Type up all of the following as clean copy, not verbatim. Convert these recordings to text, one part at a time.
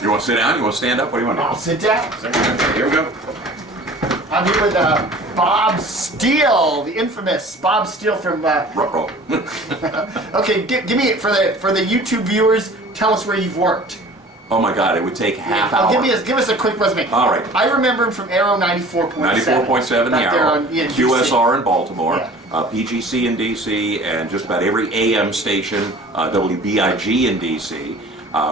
You want to sit down? You want to stand up? What do you want to do? I'll sit down. Here we go. I'm here with Bob Steele, the infamous Bob Steele from. Ruh-roh. Okay, give me for the YouTube viewers. Tell us where you've worked. Oh my God! It would take half hour. Give us a quick resume. All right. I remember him from Arrow 94.7. 94.7 the Arrow. QSR in Baltimore. Yeah. PGC in DC, and just about every AM station. WBIG in DC.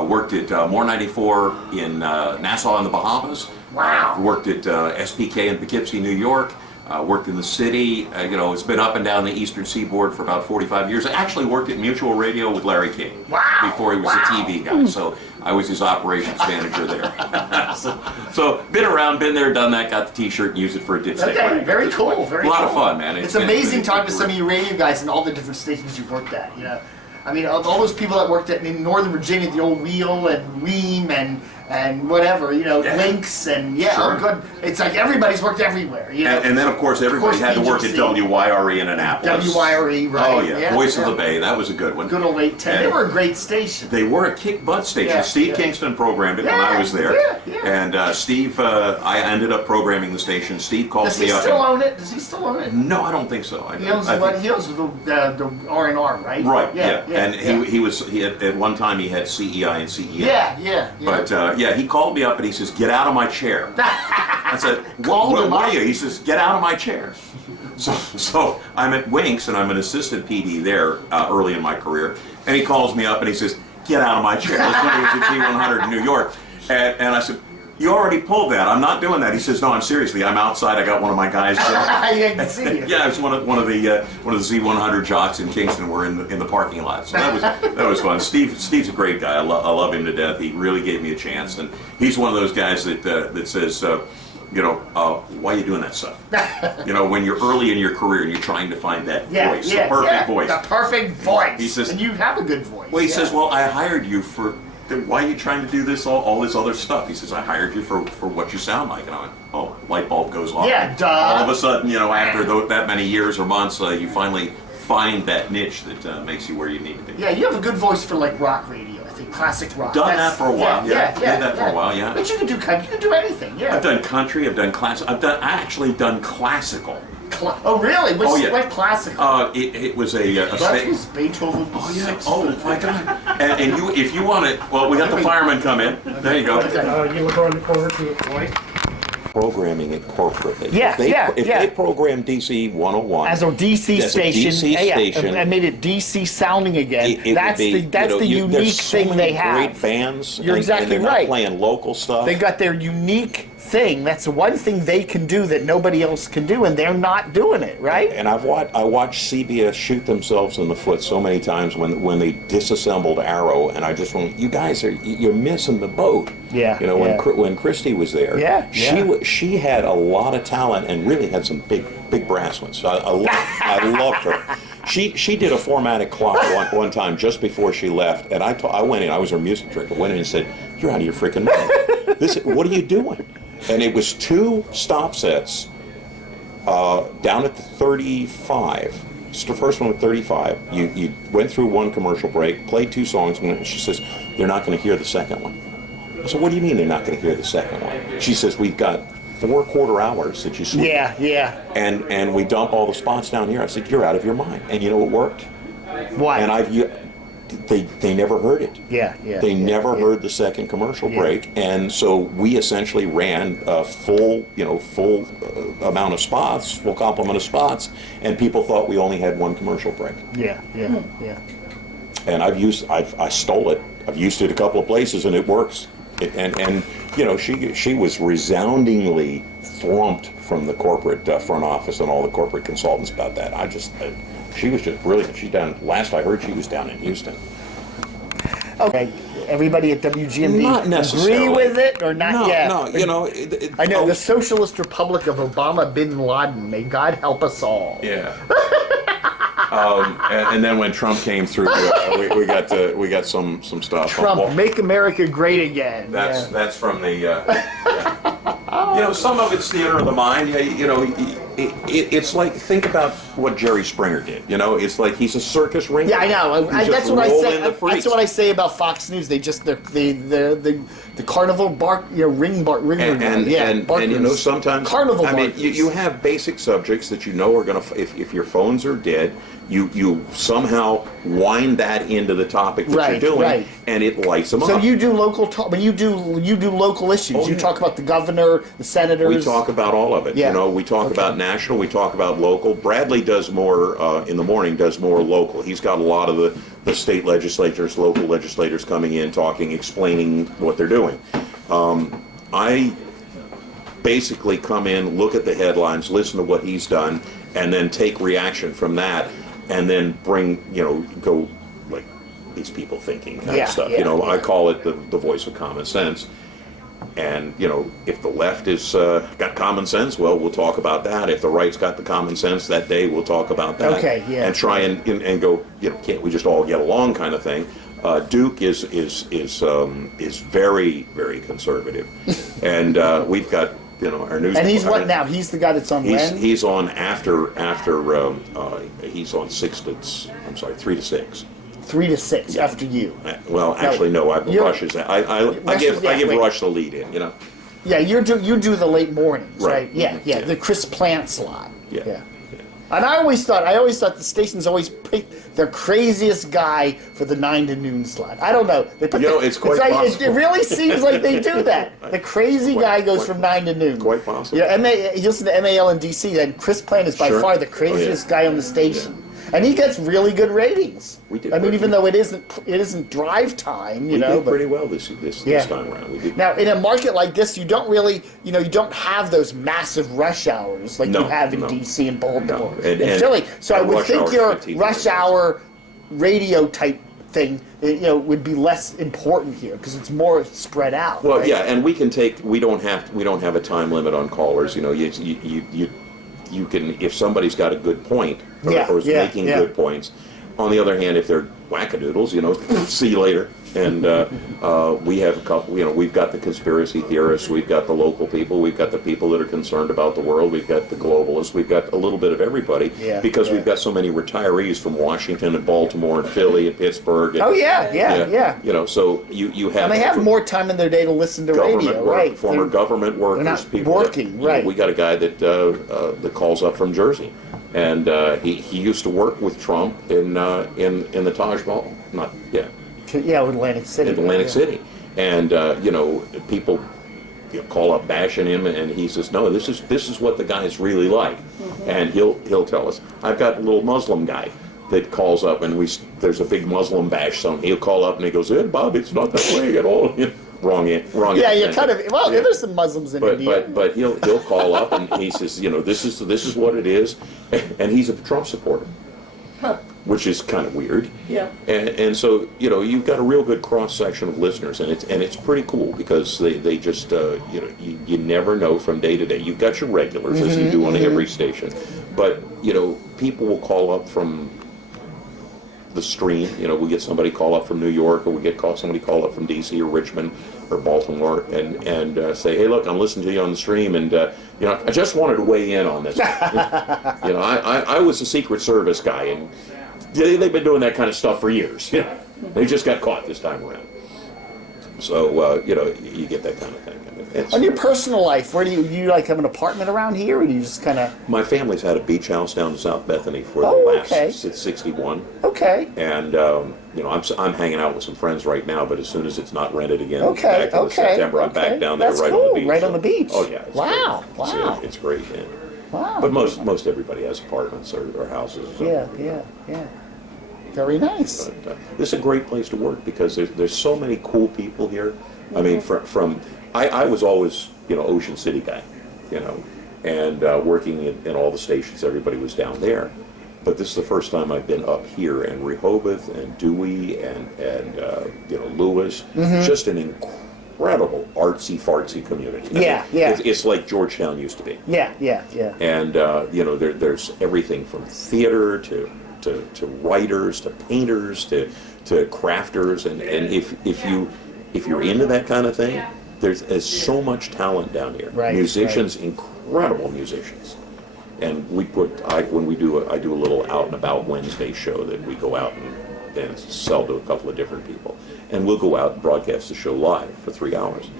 Worked at More 94 in Nassau in the Bahamas. Wow. Worked at SPK in Poughkeepsie, New York. Worked in the city. It's been up and down the Eastern Seaboard for about 45 years. I actually worked at Mutual Radio with Larry King. Wow. Before he was a TV guy. So I was his operations manager there. so been around, been there, done that, got the t-shirt and used it for a dipstick. Okay, very cool. Very a lot cool. of fun, man. It's amazing talking to some of you radio guys and all the different stations you've worked at. You know, I mean, all those people that worked at in Northern Virginia, the old Wheel and Weem and whatever, Lynx and Sure. oh good. It's like everybody's worked everywhere. You know? And then of course everybody had to work at WYRE in Annapolis. WYRE, right? Oh yeah, Voice of the Bay. That was a good one. Good old 810. They were a great station. They were a kick butt station. Yeah, Steve Kingston programmed it when I was there. And Steve, I ended up programming the station. Steve calls me up. Does he still own it? Does he still own it? No, I don't think so. He owns the R&R, right? Right. Yeah. And he had at one time he had CEI and CEI. Yeah. But he called me up and he says, "Get out of my chair." I said, "What are you?" He says, "Get out of my chair." So I'm at Winks and I'm an assistant PD there early in my career, and he calls me up and he says, "Get out of my chair." This when he was at T100 in New York, and I said, "You already pulled that. I'm not doing that." He says, "No, I'm seriously. I'm outside. I got one of my guys." I can see you. Yeah, it's one of the Z100 jocks in Kingston. We're in the parking lot, so that was fun. Steve's a great guy. I love him to death. He really gave me a chance, and he's one of those guys that says, why are you doing that stuff? When you're early in your career and you're trying to find that voice, the perfect voice. The perfect voice. He says, and you have a good voice. Well, he says, "Well, I hired you for." Why are you trying to do this, all this other stuff? He says, "I hired you for what you sound like." And I went, "Oh, light bulb goes off." Yeah, duh. All of a sudden, after that many years or months, you finally find that niche that makes you where you need to be. Yeah, you have a good voice for like rock radio, I think, classic rock. Done that for a while. Yeah, did that for a while. Yeah. But you can do country. You can do anything. Yeah. I've done country. I've done classic. I actually done classical. Oh really? What classical? It was a that was Beethoven. Oh yeah. Oh my God. And if you want it, well, we got the firemen come in. There you go. You look on the corner to the point. Programming it corporately. If they program DC 101 as a DC station, I made it DC sounding again. That's the unique thing they have. Great bands. You're exactly and they're right. Not playing local stuff. They got their unique thing. That's the one thing they can do that nobody else can do, and they're not doing it, right? And I watched CBS shoot themselves in the foot so many times when they disassembled Arrow, and I just went, "You guys you're missing the boat." Yeah. When Christy was there, she had a lot of talent and really had some big brass ones. So I loved her. She did a 4-matic clock one time just before she left, and I went in. I was her music director. Went in and said, "You're out of your freaking mind. What are you doing?" And it was 2 stop sets down at the 35. It's the first one with 35. You went through 1 commercial break, played 2 songs, and she says, "They're not going to hear the second one." So what do you mean they're not going to hear the second one? She says, "We've got 4 quarter hours that you sleep." Yeah. And we dump all the spots down here. I said, "You're out of your mind." And you know what worked? What? And they never heard it. They never heard the second commercial break, and so we essentially ran a full amount of spots, full complement of spots, and people thought we only had 1 commercial break. Yeah. And I stole it. I've used it a couple of places, and it works. She was resoundingly thrumped from the corporate front office and all the corporate consultants about that. She was just brilliant. Last I heard, she was down in Houston. Okay, everybody at WGMD not necessarily agree with it or not yet? No, I know the Socialist Republic of Obama bin Laden. May God help us all. Yeah. And then when Trump came through, we got some stuff. Trump, make America great again. That's from the. Some of it's theater of the mind. it's like, think about what Jerry Springer did. You know, it's like he's a circus ringer. Yeah, I know. That's what I say. That's freaks. what I say about Fox News. They just the carnival bark, ring barkers. And you know, sometimes carnival. I mean, you have basic subjects that you know are going to, if your phones are dead, you somehow wind that into the topic that you're doing, and it lights them up. So you do local talk, but you do local issues. You talk about the governor, the senators. We talk about all of it. Yeah. You know, we talk about national, we talk about local. Bradley does more in the morning, does more local. He's got a lot of the state legislators, local legislators coming in, talking, explaining what they're doing. I basically come in, look at the headlines, listen to what he's done, and then take reaction from that, and then bring, go like these people thinking kind of stuff. I call it the voice of common sense. And, if the left is got common sense, well, we'll talk about that. If the right's got the common sense that day, we'll talk about that. Okay, yeah. And try and go, can't we just all get along kind of thing. Duke is very, very conservative. And we've got, our news. And he's what now? He's the guy that's on when? He's on after he's on 3 to 6. 3 to 6 after you. Well, actually, no. Rush is. I give Rush the lead in. Yeah, you do the late mornings, right? Yeah, Yeah. The Chris Plant slot. Yeah. And I always thought the stations always picked their craziest guy for the 9 to noon slot. I don't know. It's quite possible. It really seems like they do that. The crazy guy goes from 9 to noon. Quite possible. Yeah, you listen to MAL in DC, and Chris Plant is by far the craziest guy on the station. Yeah. And he gets really good ratings. Even though it isn't drive time, we did pretty well this time around. We did. Now, in a market like this, you don't really, you don't have those massive rush hours like you have in DC and Baltimore and Philly. So I would think your rush hour radio type thing, would be less important here because it's more spread out. Well, right? yeah, and we don't have a time limit on callers. You can, if somebody's got a good point or is making good points. On the other hand, if they're wackadoodles, see you later. And we have a couple. We've got the conspiracy theorists, we've got the local people, we've got the people that are concerned about the world, we've got the globalists, we've got a little bit of everybody because we've got so many retirees from Washington and Baltimore and Philly and Pittsburgh. And, so you have. And they have more time in their day to listen to radio, right? Former government workers, they're not people working, right? We got a guy that calls up from Jersey. And he used to work with Trump in the Taj Mahal, Atlantic City. Atlantic City, and people call up bashing him, and he says, "No, this is what the guy's really like," and he'll tell us. I've got a little Muslim guy that calls up, and there's a big Muslim bash song. He'll call up and he goes, Bob, it's not that way at all." Wrong. Yeah, you're kind of there's some Muslims in India. But he'll call up and he says, this is what it is, and he's a Trump supporter, which is kind of weird. Yeah. And so you've got a real good cross section of listeners, and it's pretty cool because they just you never know from day to day. You've got your regulars as you do on every station, but people will call up from the stream. We get somebody call up from New York, or we get somebody call up from DC or Richmond or Baltimore, and say, "Hey, look, I'm listening to you on the stream, and I just wanted to weigh in on this." I was a Secret Service guy, and they've been doing that kind of stuff for years. They just got caught this time around. So you get that kind of thing. On your personal life, where do you like have an apartment around here, or do you just kind of? My family's had a beach house down in South Bethany for the last since '61. Okay. And I'm hanging out with some friends right now, but as soon as it's not rented again, back in September, I'm back down there. That's right cool. on the beach. Right on the beach. Oh yeah. Wow. Great. Wow. It's great. Yeah. Wow. But most everybody has apartments or houses. Yeah. Very nice. But, this is a great place to work because there's so many cool people here. I mean, I was always, Ocean City guy, and working in all the stations, everybody was down there. But this is the first time I've been up here, and Rehoboth and Dewey and Lewis, just an incredible artsy-fartsy community. It's like Georgetown used to be. Yeah. And, there's everything from theater to writers, to painters, to crafters, and if you're into that kind of thing, there's so much talent down here. Right, musicians, incredible musicians, And we put, I do a little out and about Wednesday show that we go out and sell to a couple of different people. And we'll go out and broadcast the show live for 3 hours.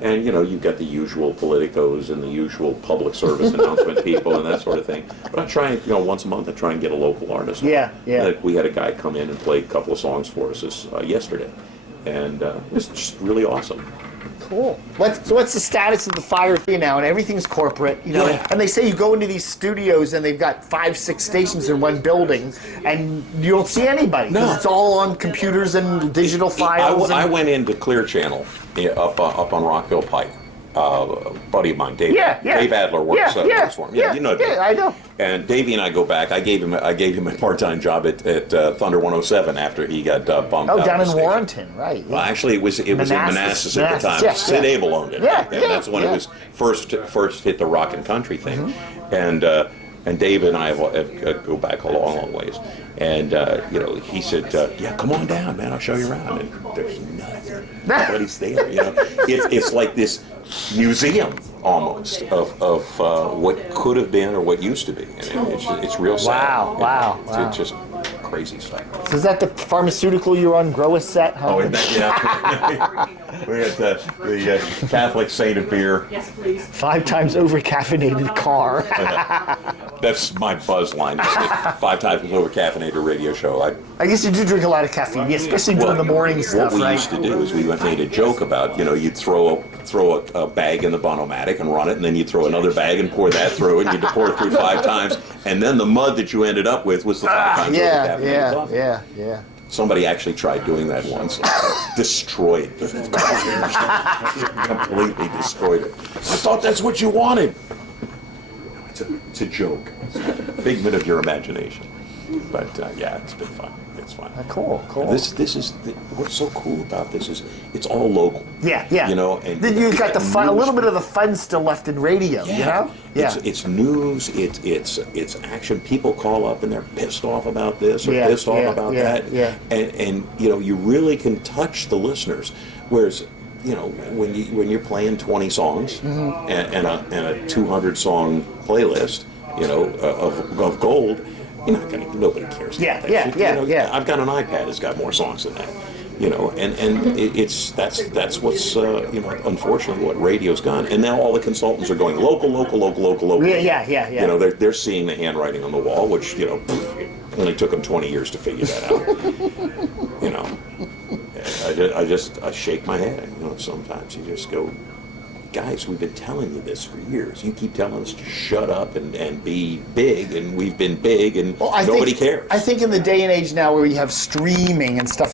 And, you know, you've got the usual politicos and the usual public service announcement people and that sort of thing. But I try, you know, once a month I try and get a local artist. Yeah, yeah. Like we had a guy come in and play a couple of songs for us yesterday. And it's just really awesome. Cool. So what's the status of the Fire thing now? And everything's corporate, you know. Yeah. And they say you go into these studios and they've got 5, 6 stations in one building, and you don't see anybody. No, it's all on computers and digital files. I went into Clear Channel up on Rockville Pike. A buddy of mine, Dave. Dave Adler works for him. Yeah, you know Dave. Yeah, I know. And Davey and I go back. I gave him a part-time job at Thunder 107 after he got bumped out. Oh, down in Warrenton, right? Yeah. Well, actually, it was in Manassas at the time. Yeah, Sid Abel owned it. Yeah, and that's when it was first hit the rock and country thing. And Dave and I go back a long ways. And you know, he said, "Yeah, come on down, man. I'll show you around." And there's nothing. Nobody's there. You know, it's like this museum almost of what could have been or what used to be. And it's real sad. Wow. It's just crazy stuff. So is that the pharmaceutical you're on, Grow a Set? Huh? Oh, yeah. We got the Catholic Saint of Beer. Yes, please. 5 times over caffeinated car. That's my buzz line. 5 times over caffeinated radio show. I guess you do drink a lot of caffeine, especially during the morning stuff, What we right? used to do is we made a joke about, you know, you'd throw a bag in the Bonomatic and run it, and then you'd throw another bag and pour that through it, and you'd pour it through 5 times, and then the mud that you ended up with was the 5 times over caffeinated coffee. Yeah. Somebody actually tried doing that once. Destroyed the coffee machine. Completely destroyed it. I thought that's what you wanted. It's a joke. It's a figment of your imagination. But yeah, it's been fun. It's fun. Cool. This is what's so cool about this is it's all local. Yeah. You know, and then you've got the fun, a little bit of the fun still left in radio. Yeah. You know. Yeah. It's news. It's action. People call up and they're pissed off about this or pissed off about that. Yeah. And you know, you really can touch the listeners. Whereas, you know, when you're playing 20 songs and a 200 song playlist, you know, of gold. You're not gonna. Nobody cares. Yeah. I've got an iPad that's got more songs than that. You know, and that's what's you know, unfortunately what radio's gone. And now all the consultants are going local. Yeah. You know, they're seeing the handwriting on the wall, which, you know, only took them 20 years to figure that out. You know, I shake my head. You know, sometimes you just go, guys, we've been telling you this for years. You keep telling us to shut up and be big, and we've been big, and nobody cares. I think in the day and age now where you have streaming and stuff